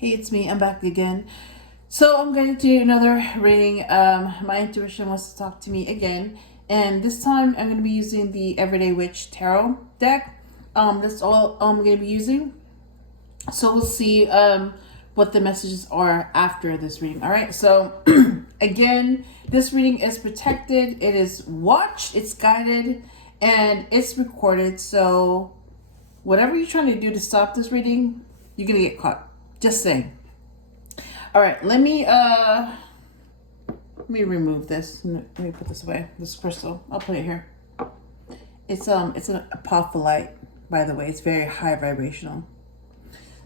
Hey, it's me. I'm back again. So I'm going to do another reading. My intuition wants to talk to me again, and this time I'm going to be using the Everyday Witch Tarot deck. That's all I'm going to be using. So we'll see what the messages are after this reading. All right. So again, this reading is protected. It is watched. It's guided, and it's recorded. So whatever you're trying to do to stop this reading, you're gonna get caught. Just saying. All right, let me remove this. Let me put this away. This crystal. I'll put it here. It's an apophyllite, by the way. It's very high vibrational.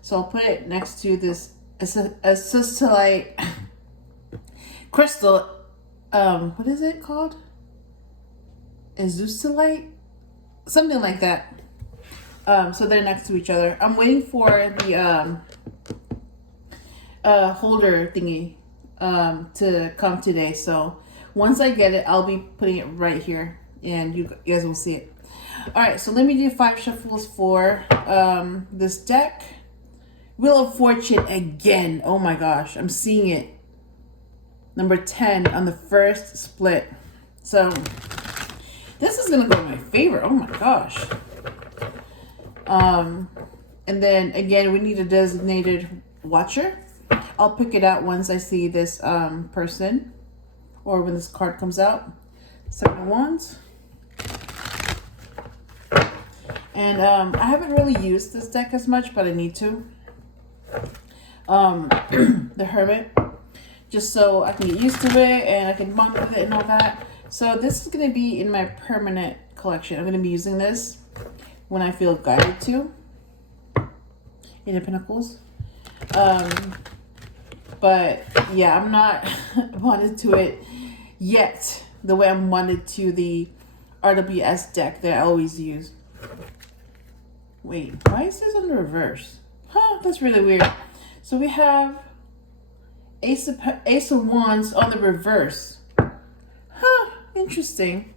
So I'll put it next to this acetylite crystal. What is it called? Azulite? Something like that. So they're next to each other. I'm waiting for the holder thingy to come today. So once I get it, I'll be putting it right here, and you guys will see it. All right, so let me do 5 shuffles for this deck. Wheel of Fortune again. Oh my gosh, I'm seeing it. Number 10 on the first split. So this is gonna go in my favor. Oh my gosh. And then again, we need a designated watcher. I'll pick it out once I see this person, or when this card comes out. 7 of Wands. And I haven't really used this deck as much, but I need to. The Hermit, just so I can get used to it and I can bond with it and all that. So this is going to be in my permanent collection. I'm going to be using this when I feel guided to. Eight of Pentacles. But yeah, I'm not bonded to it yet the way I'm bonded to the RWS deck that I always use. Wait, why is this in reverse? Huh, that's really weird. So we have Ace of Wands on the reverse. Huh, interesting.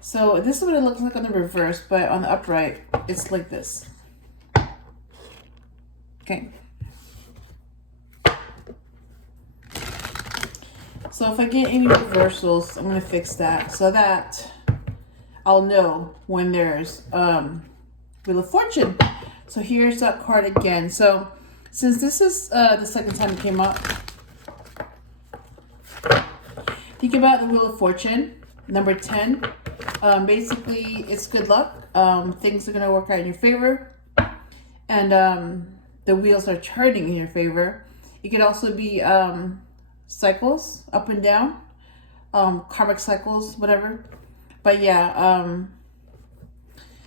So this is what it looks like on the reverse, but on the upright, it's like this. Okay. So if I get any reversals, I'm gonna fix that so that I'll know when there's Wheel of Fortune. So here's that card again. So since this is the second time it came up, think about the Wheel of Fortune, number 10. Basically, it's good luck. Things are gonna work out in your favor, and the wheels are turning in your favor. It could also be cycles, up and down, karmic cycles, whatever. But yeah,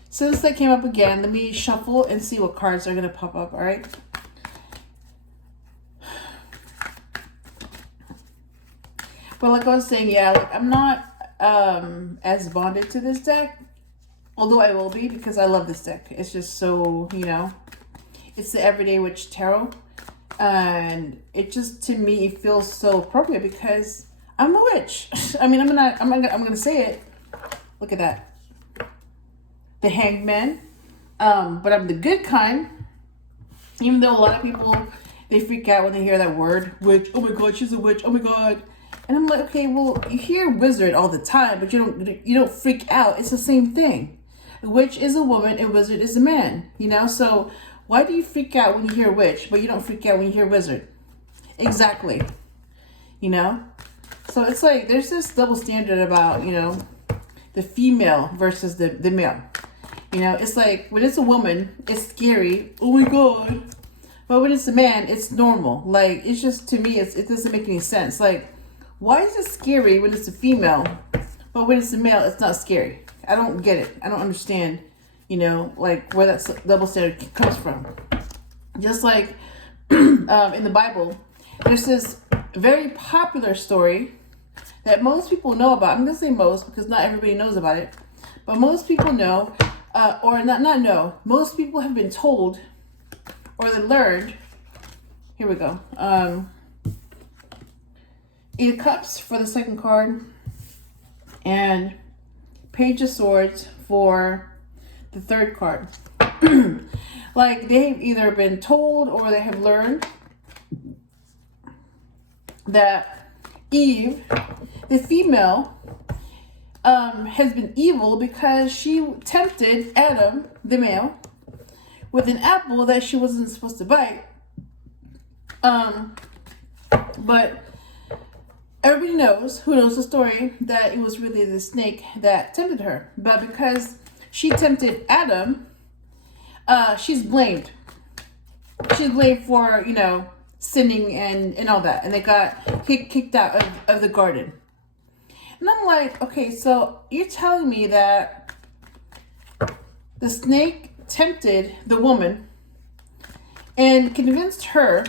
since that came up again, let me shuffle and see what cards are gonna pop up. All right. But like I was saying, yeah, like I'm not as bonded to this deck, although I will be, because I love this deck. It's just so, you know, it's the Everyday Witch Tarot, and it just, to me, it feels so appropriate because I'm a witch. I mean, I'm gonna say it. Look at that, the Hanged Man. But I'm the good kind. Even though a lot of people, they freak out when they hear that word, witch. Oh my God, she's a witch. Oh my God. And I'm like, okay, well, you hear wizard all the time, but you don't freak out. It's the same thing. A witch is a woman, a wizard is a man. You know, so why do you freak out when you hear witch, but you don't freak out when you hear wizard? Exactly. You know? So it's like there's this double standard about, you know, the female versus the male. You know, it's like when it's a woman, it's scary. Oh my God. But when it's a man, it's normal. Like, it's just, to me, it doesn't make any sense. Like, why is it scary when it's a female, but when it's a male, it's not scary? I don't get it. I don't understand, you know, like where that double standard comes from. Just like in the Bible, there's this very popular story that most people know about. I'm going to say most because not everybody knows about it, but most people know, or not know. Most people have been told, or they learned. Here we go. Eight of Cups for the second card, and Page of Swords for the third card. Like they've either been told or they have learned that Eve, the female, has been evil because she tempted Adam, the male, with an apple that she wasn't supposed to bite. But everybody knows, who knows the story, that it was really the snake that tempted her. But because she tempted Adam, she's blamed. She's blamed for, sinning and all that. And they got kicked out of the garden. And I'm like, okay, so you're telling me that the snake tempted the woman and convinced her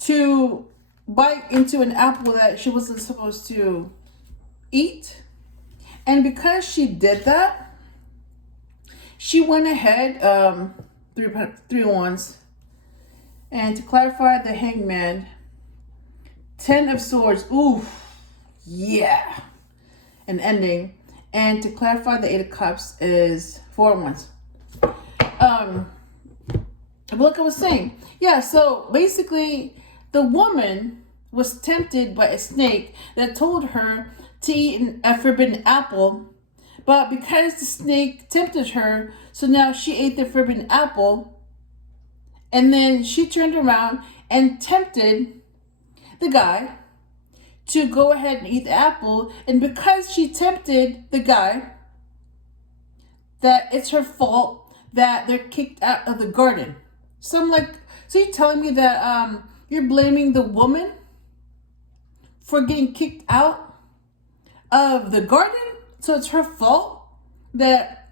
to bite into an apple that she wasn't supposed to eat. And because she did that, she went ahead, three wands, and to clarify the hangman, 10 of swords, ooh, yeah, an ending. And to clarify the 8 of cups is 4 of wands. But like I was saying, yeah, so basically the woman was tempted by a snake that told her to eat a forbidden apple, but because the snake tempted her, so now she ate the forbidden apple, and then she turned around and tempted the guy to go ahead and eat the apple, and because she tempted the guy, that it's her fault that they're kicked out of the garden. So I'm like, so you're telling me that you're blaming the woman for getting kicked out of the garden? So it's her fault that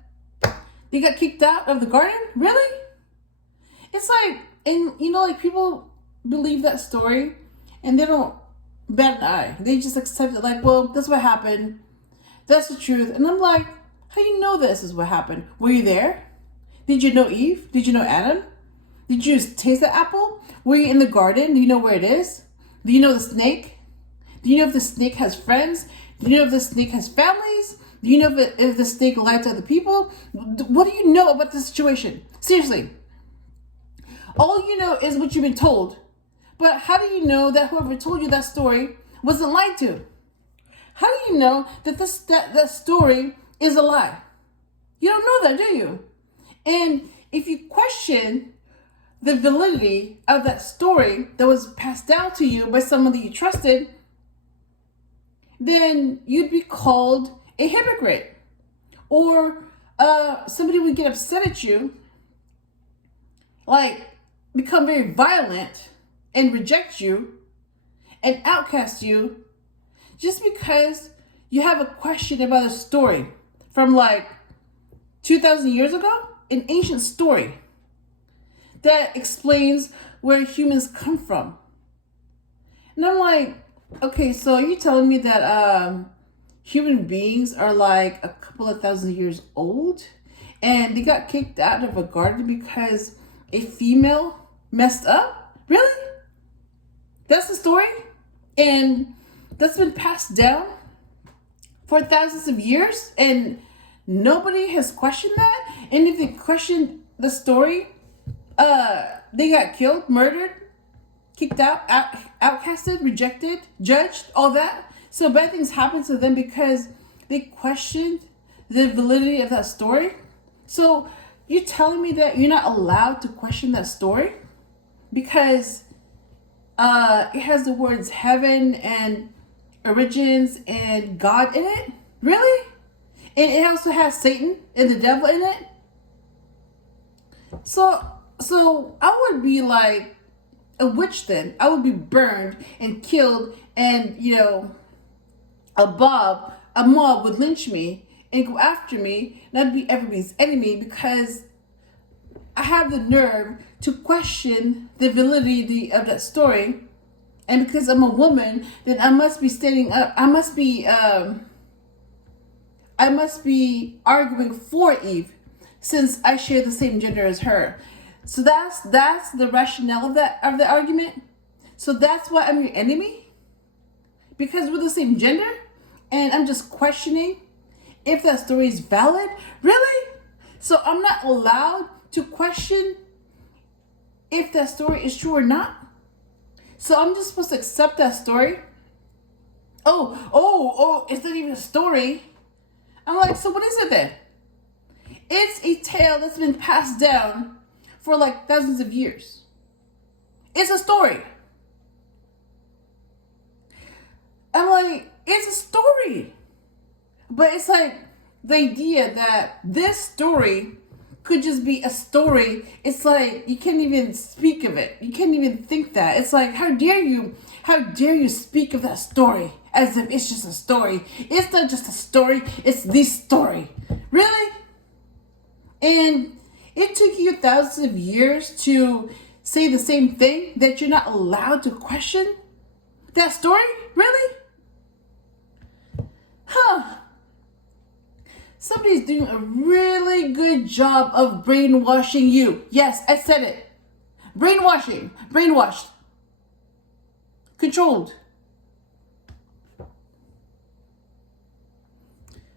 they got kicked out of the garden? Really? It's like, and like people believe that story and they don't bat an eye. They just accept it like, well, that's what happened. That's the truth. And I'm like, how do you know this is what happened? Were you there? Did you know Eve? Did you know Adam? Did you just taste the apple? Were you in the garden? Do you know where it is? Do you know the snake? Do you know if the snake has friends? Do you know if the snake has families? Do you know if the snake lied to other people? What do you know about the situation? Seriously. All you know is what you've been told. But how do you know that whoever told you that story wasn't lied to? How do you know that that story is a lie? You don't know that, do you? And if you question the validity of that story that was passed down to you by someone that you trusted, then you'd be called a hypocrite. Or somebody would get upset at you, like become very violent and reject you and outcast you just because you have a question about a story from like 2,000 years ago, an ancient story that explains where humans come from. And I'm like, okay, so you're telling me that human beings are like a couple of thousand years old and they got kicked out of a garden because a female messed up? Really? That's the story? And that's been passed down for thousands of years and nobody has questioned that? And if they questioned the story, they got killed, murdered, kicked out, outcasted, rejected, judged, all that. So bad things happen to them because they questioned the validity of that story. So you're telling me that you're not allowed to question that story because it has the words heaven and origins and God in it? Really? And it also has Satan and the devil in it? So I would be like a witch then. I would be burned and killed and, a mob would lynch me and go after me and I'd be everybody's enemy because I have the nerve to question the validity of that story. And because I'm a woman, then I must be standing up. I must be arguing for Eve since I share the same gender as her. So that's the rationale of the argument. So that's why I'm your enemy? Because we're the same gender? And I'm just questioning if that story is valid? Really? So I'm not allowed to question if that story is true or not. So I'm just supposed to accept that story. Oh, it's not even a story. I'm like, so what is it then? It's a tale that's been passed down for like thousands of years. It's a story. I'm like, it's a story. But it's like the idea that this story could just be a story. It's like you can't even speak of it. You can't even think that. It's like, how dare you speak of that story as if it's just a story. It's not just a story, it's the story. Really? And it took you thousands of years to say the same thing, that you're not allowed to question that story? Really? Huh. Somebody's doing a really good job of brainwashing you. Yes, I said it. Brainwashing. Brainwashed. Controlled.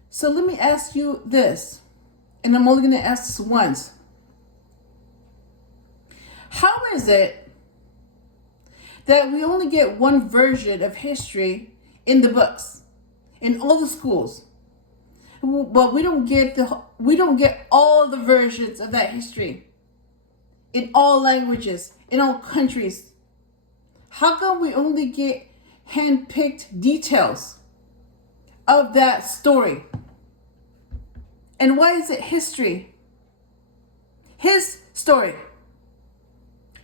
So let me ask you this, and I'm only going to ask this once. How is it that we only get one version of history in the books, in all the schools? But we don't get all the versions of that history in all languages, in all countries. How come we only get hand-picked details of that story? And why is it history? His story.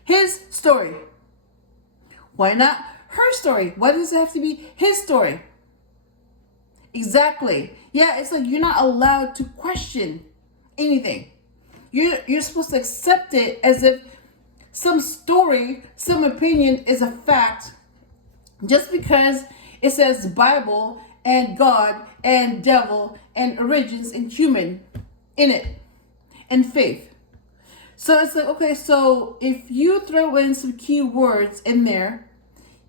His story. Why not her story? Why does it have to be his story? Exactly. Yeah, it's like you're not allowed to question anything. You're supposed to accept it as if some story, some opinion is a fact, just because it says Bible and God and devil and origins and human in it and faith. So it's like, okay, so if you throw in some key words in there,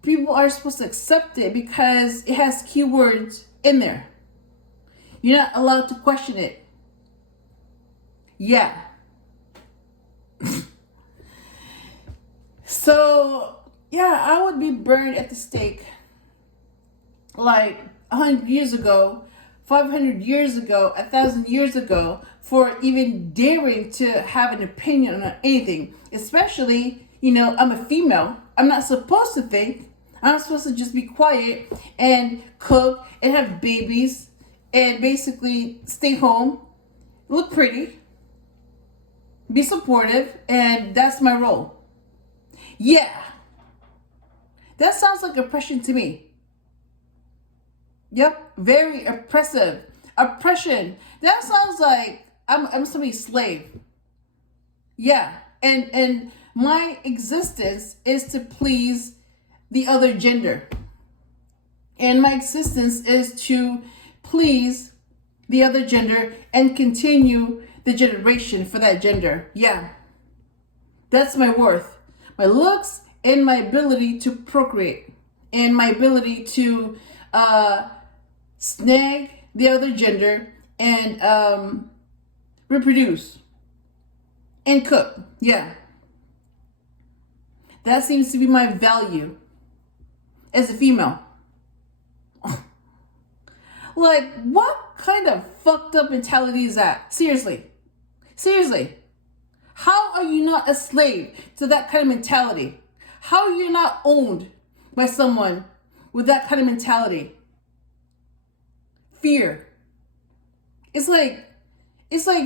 people are supposed to accept it because it has key words in there. You're not allowed to question it. Yeah. So, yeah, I would be burned at the stake like 100 years ago, 500 years ago, 1,000 years ago for even daring to have an opinion on anything. Especially, I'm a female. I'm not supposed to think. I'm supposed to just be quiet and cook and have babies and basically stay home, look pretty, be supportive, and that's my role. Yeah. That sounds like oppression to me. Yep, very oppressive. Oppression. That sounds like I'm somebody's slave. Yeah, and my existence is to please the other gender. And my existence is to please the other gender and continue the generation for that gender. Yeah. That's my worth. My looks and my ability to procreate. And my ability to snag the other gender and reproduce and cook. Yeah. That seems to be my value as a female. Like, what kind of fucked up mentality is that? Seriously. How are you not a slave to that kind of mentality? How are you not owned by someone with that kind of mentality? Fear. It's like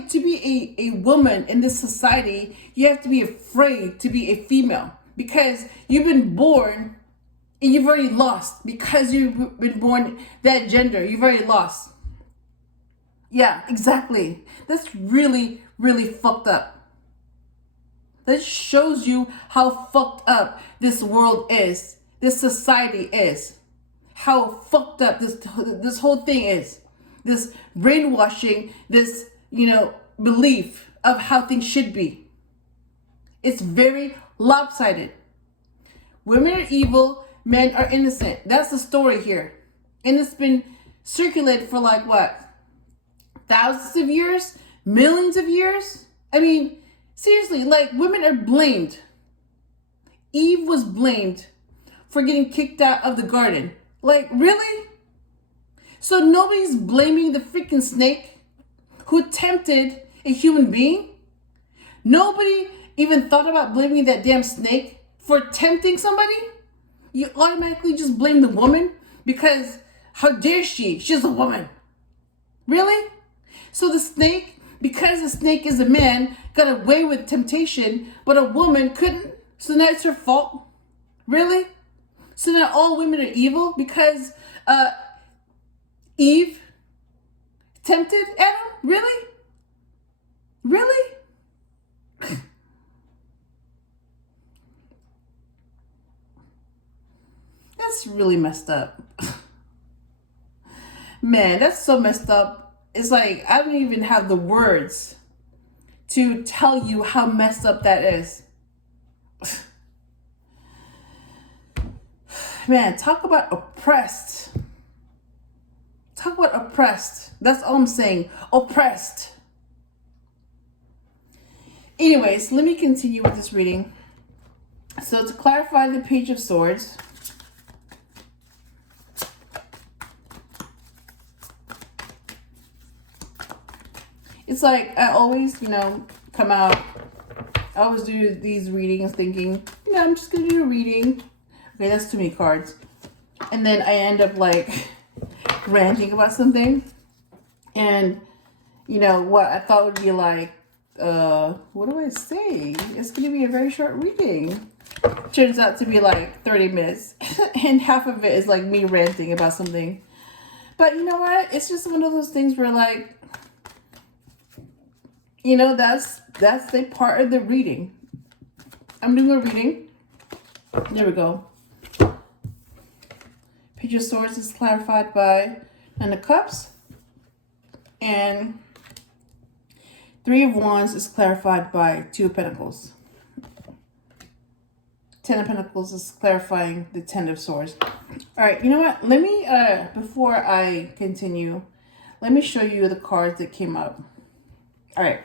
to be a woman in this society, you have to be afraid to be a female because you've been born and you've already lost. Because you've been born that gender, you've already lost. Yeah, exactly. That's really, really fucked up. That shows you how fucked up this world is, this society is, how fucked up this whole thing is, this brainwashing, this belief of how things should be. It's very lopsided. Women are evil, men are innocent. That's the story here, and it's been circulated for like what, thousands of years, millions of years. I mean, Seriously, like, women are blamed. Eve was blamed for getting kicked out of the garden. Like, really? So nobody's blaming the freaking snake who tempted a human being? Nobody even thought about blaming that damn snake for tempting somebody? You automatically just blame the woman because how dare she? She's a woman. Really? So the snake, because the snake is a man, got away with temptation, but a woman couldn't? So now it's her fault? Really? So now all women are evil because Eve tempted Adam? Really? Really? That's really messed up. Man, that's so messed up. It's like, I don't even have the words to tell you how messed up that is. Man, talk about oppressed. Talk about oppressed. That's all I'm saying. Oppressed. Anyways, let me continue with this reading. So to clarify the Page of Swords, it's like I always, come out. I always do these readings thinking, I'm just going to do a reading. Okay, that's too many cards. And then I end up like ranting about something. And, what I thought would be like, what do I say? It's going to be a very short reading. Turns out to be like 30 minutes. And half of it is like me ranting about something. But you know what? It's just one of those things where like, that's the part of the reading. I'm doing a reading. There we go. Page of Swords is clarified by Nine of Cups. And Three of Wands is clarified by Two of Pentacles. Ten of Pentacles is clarifying the Ten of Swords. All right, you know what? Let me, before I continue, let me show you the cards that came up. All right.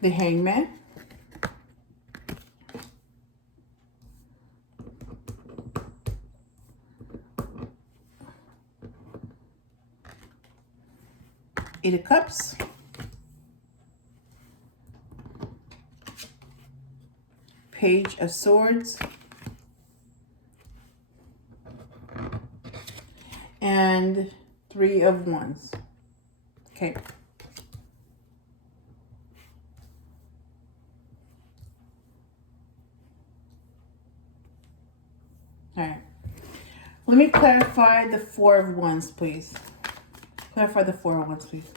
The Hangman. Eight of Cups. Page of Swords. And Three of Wands. Okay. All right. Let me clarify the Four of Wands, please. Clarify the Four of Wands, please.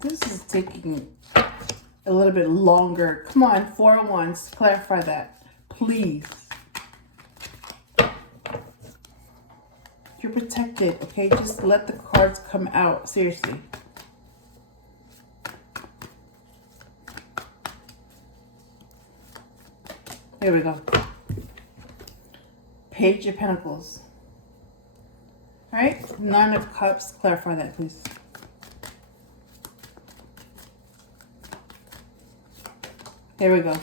This is taking a little bit longer. Come on, Four of Wands, clarify that, please. You're protected, okay? Just let the cards come out, seriously. There we go. Page of Pentacles. All right, Nine of Cups, clarify that, please. There we go.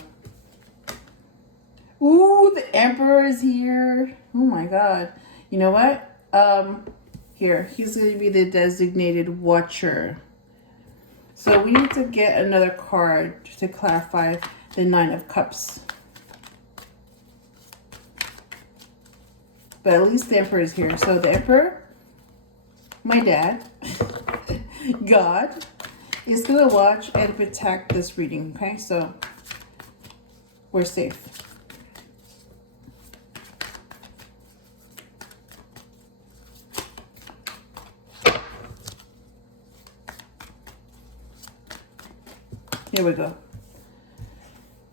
Ooh, the Emperor is here. Oh my God. You know what? Here, he's going to be the designated watcher. So we need to get another card to clarify the Nine of Cups. But at least the Emperor is here. So the Emperor, my dad, God, is going to watch and protect this reading. Okay, so we're safe. Here we go.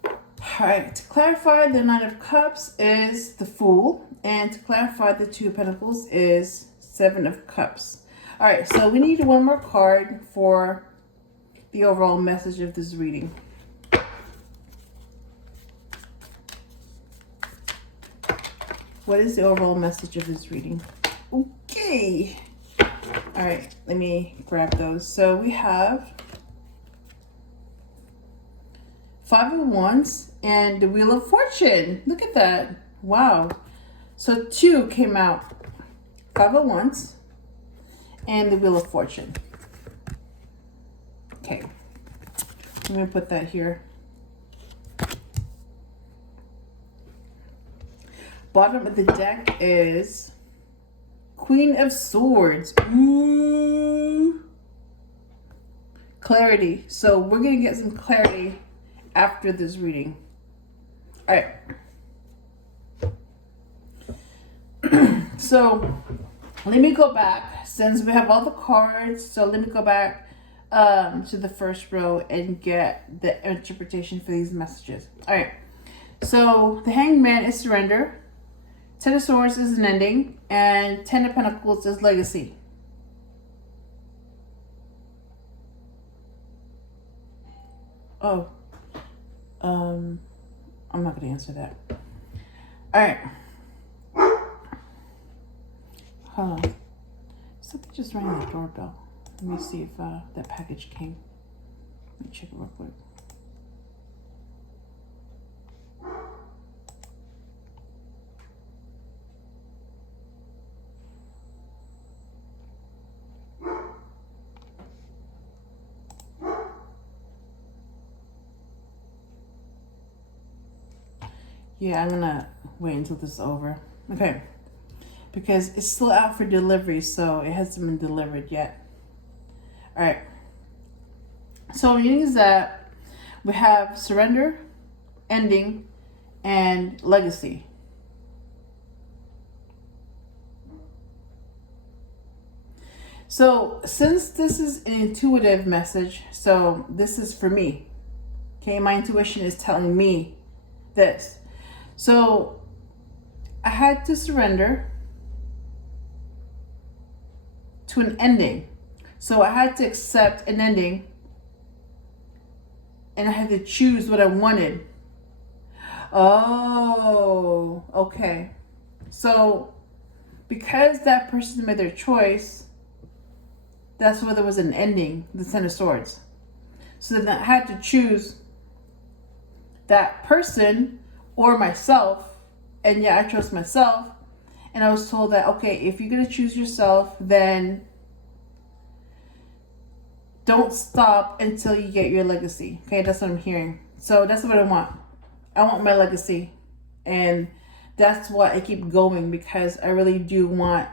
All right, to clarify, the Knight of Cups is the Fool, and to clarify, the Two of Pentacles is Seven of Cups. All right, so we need one more card for the overall message of this reading. What is the overall message of this reading? Okay. All right, let me grab those. So we have Five of Wands and the Wheel of Fortune. Look at that. Wow. So 2 came out. Five of Wands and the Wheel of Fortune. Okay. Let me put that here. Bottom of the deck is Queen of Swords. Ooh. Clarity. So we're going to get some clarity after this reading. All right. So let me go back since we have all the cards. So let me go back to the first row and get the interpretation for these messages. All right. So the Hangman is surrender. Ten of Swords is an ending, and Ten of Pentacles is legacy. Oh, I'm not going to answer that. All right. Hold on. Something just rang the doorbell. Let me see if that package came. Let me check it real quick. Yeah, I'm gonna wait until this is over. Okay. Because it's still out for delivery, so it hasn't been delivered yet. Alright. So meaning is that we have surrender, ending, and legacy. So since this is an intuitive message, so this is for me. Okay, my intuition is telling me this. So I had to surrender to an ending. So I had to accept an ending and I had to choose what I wanted. Oh, okay. So because that person made their choice, that's why there was an ending, the Ten of Swords. So then I had to choose that person or myself, and yeah, I chose myself, and I was told that, okay, if you're going to choose yourself, then don't stop until you get your legacy. Okay, that's what I'm hearing. So that's what I want. I want my legacy, and that's why I keep going, because I really do want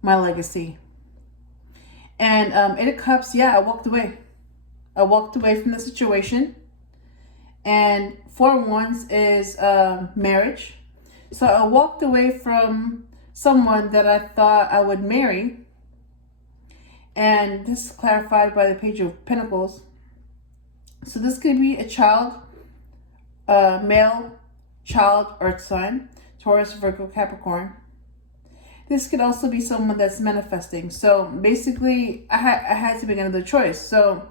my legacy. And Eight of Cups, yeah, I walked away. I walked away from the situation. And Four of Wands is marriage. So I walked away from someone that I thought I would marry. And this is clarified by the Page of Pentacles. So this could be a child, male, child, earth sign, Taurus, Virgo, Capricorn. This could also be someone that's manifesting. So basically, I had to make another choice. So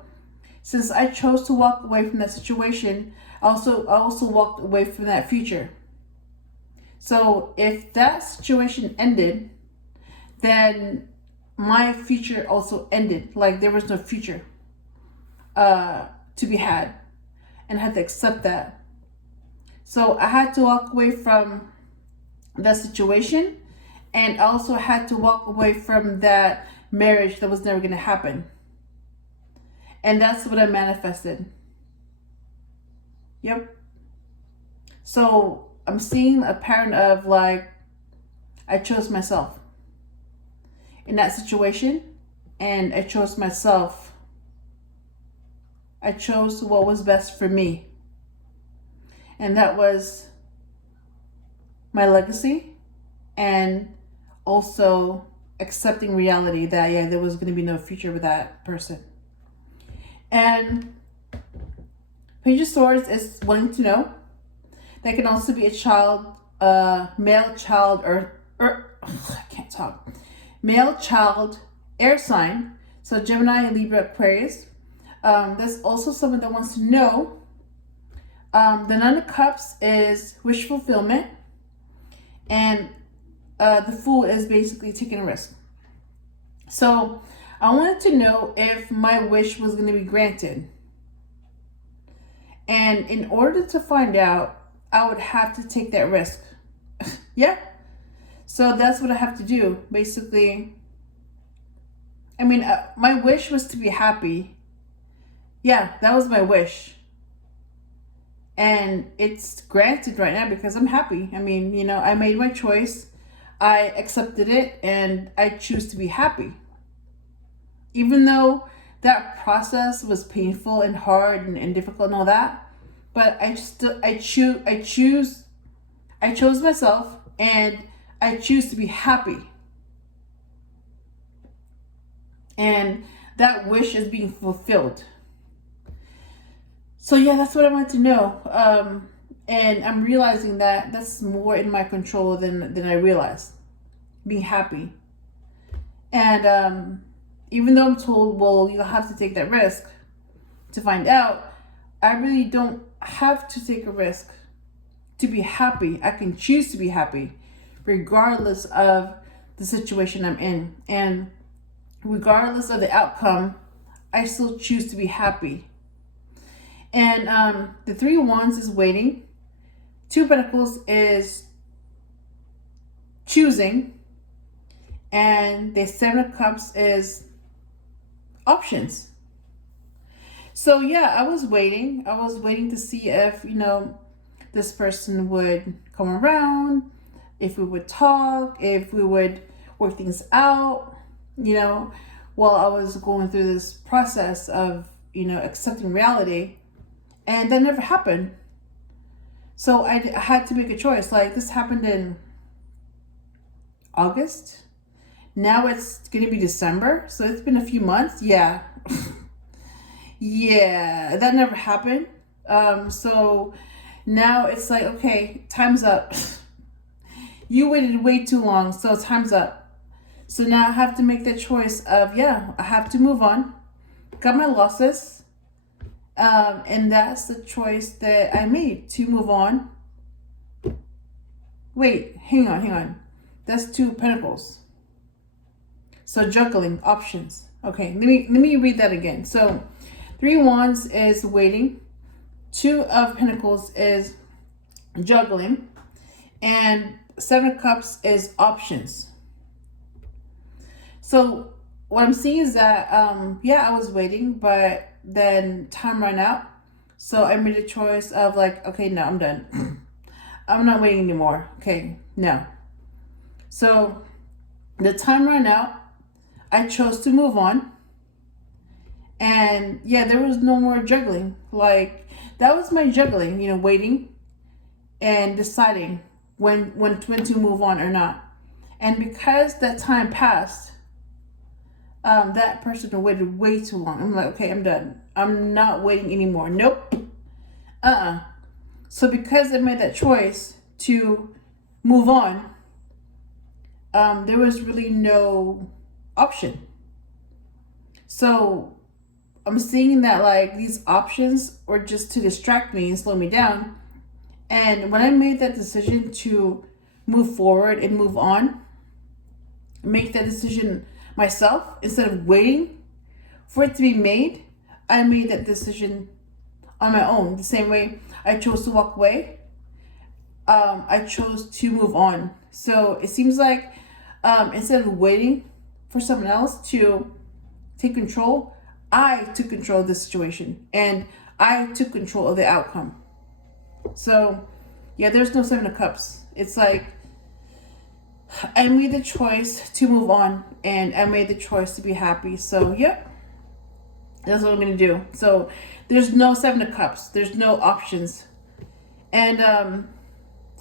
since I chose to walk away from that situation, I also walked away from that future. So if that situation ended, then my future also ended. Like there was no future to be had. And I had to accept that. So I had to walk away from that situation. And I also had to walk away from that marriage that was never going to happen. And that's what I manifested. Yep. So I'm seeing a pattern of like, I chose myself in that situation, and I chose myself. I chose what was best for me. And that was my legacy, and also accepting reality that, yeah, there was going to be no future with that person. And Page of Swords is wanting to know. That can also be a child, male child, or I can't talk. Male child, air sign. So Gemini, Libra, Aquarius. That's also someone that wants to know. The Nine of Cups is wish fulfillment. And the Fool is basically taking a risk. So I wanted to know if my wish was going to be granted. And in order to find out, I would have to take that risk. Yeah. So that's what I have to do. Basically, I mean, my wish was to be happy. Yeah, that was my wish. And it's granted right now because I'm happy. I mean, you know, I made my choice. I accepted it and I choose to be happy. Even though that process was painful and hard and difficult and all that, but I chose myself and I choose to be happy. And that wish is being fulfilled. So yeah, that's what I wanted to know. And I'm realizing that that's more in my control than I realized. Being happy. And even though I'm told, well, you'll have to take that risk to find out, I really don't have to take a risk to be happy. I can choose to be happy regardless of the situation I'm in. And regardless of the outcome, I still choose to be happy. And the Three of Wands is waiting. Two of Pentacles is choosing. And the Seven of Cups is options. So yeah, I was waiting. I was waiting to see if, you know, this person would come around, if we would talk, if we would work things out, you know, while I was going through this process of, you know, accepting reality. And that never happened. So I had to make a choice. Like, this happened in August. Now it's going to be December. So it's been a few months. Yeah. Yeah, that never happened. So now it's like, okay, time's up. You waited way too long, so time's up. So now I have to make the choice of, yeah, I have to move on. Got my losses. And that's the choice that I made, to move on. Wait, hang on. That's Two of Pentacles. So juggling, options. Okay, let me read that again. So Three of Wands is waiting. Two of Pentacles is juggling. And Seven of Cups is options. So what I'm seeing is that, yeah, I was waiting, but then time ran out. So I made a choice of like, okay, no, I'm done. I'm not waiting anymore. Okay, no. So the time ran out. I chose to move on. And yeah, there was no more juggling. Like, that was my juggling, you know, waiting and deciding when to move on or not. And because that time passed, that person waited way too long. I'm like, okay, I'm done. I'm not waiting anymore. Nope. So because I made that choice to move on, there was really no option. So I'm seeing that like these options were just to distract me and slow me down. And when I made that decision to move forward and move on, make that decision myself instead of waiting for it to be made, I made that decision on my own. The same way I chose to walk away, I chose to move on. So it seems like instead of waiting for someone else to take control, I took control of the situation and I took control of the outcome. So yeah, there's no Seven of Cups. It's like I made the choice to move on and I made the choice to be happy. So yep, that's what I'm gonna do. So there's no Seven of Cups. There's no options. And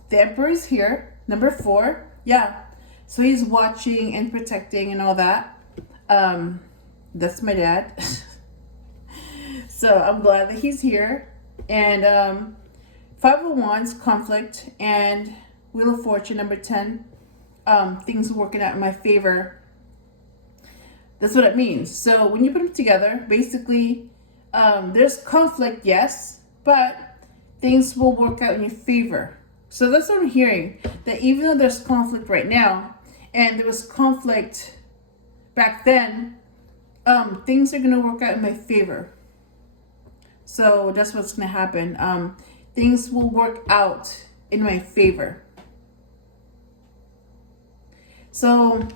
the Emperor is here, number 4. Yeah, so he's watching and protecting and all that. That's my dad. So I'm glad that he's here. And Five of Wands, conflict, and Wheel of Fortune, number 10. Things working out in my favor. That's what it means. So when you put them together, basically, there's conflict, yes, but things will work out in your favor. So that's what I'm hearing. That even though there's conflict right now, and there was conflict back then, things are going to work out in my favor. So that's what's going to happen. Things will work out in my favor. So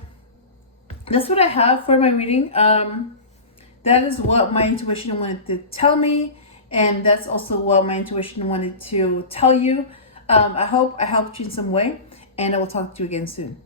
that's what I have for my reading. That is what my intuition wanted to tell me, and that's also what my intuition wanted to tell you. I hope I helped you in some way, and I will talk to you again soon.